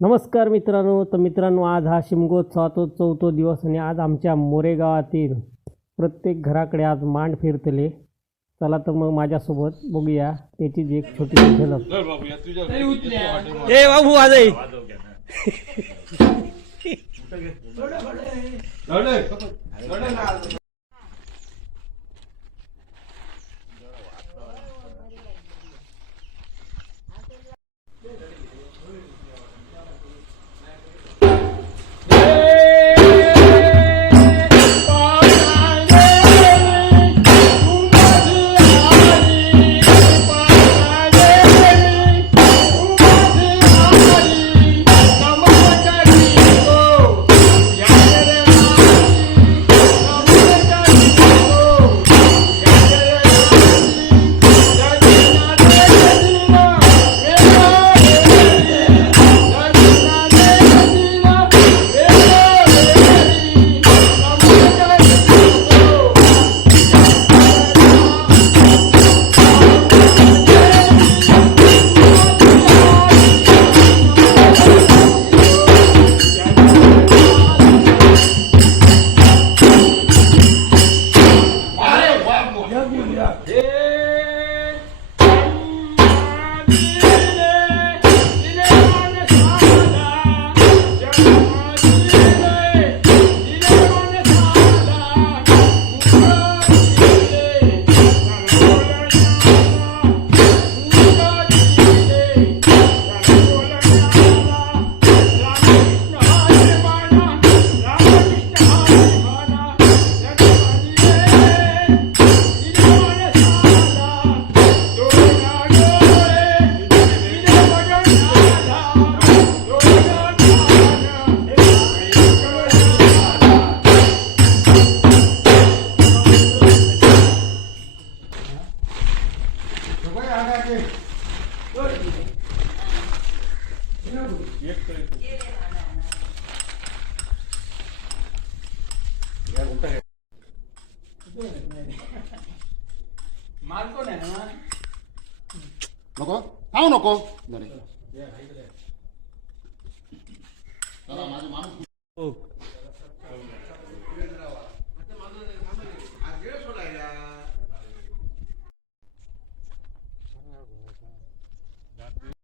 नमस्कार मित्रांनो, आज हा शिमगोत्सवाचा 4था दिवस आणि आज आमच्या मोरे गावातील प्रत्येक घराकडे आज मांड फिरतले. चला तर मग माझ्यासोबत बघूया त्याची एक छोटीशी झलक. ए बाबू वाजय नको खाऊ नको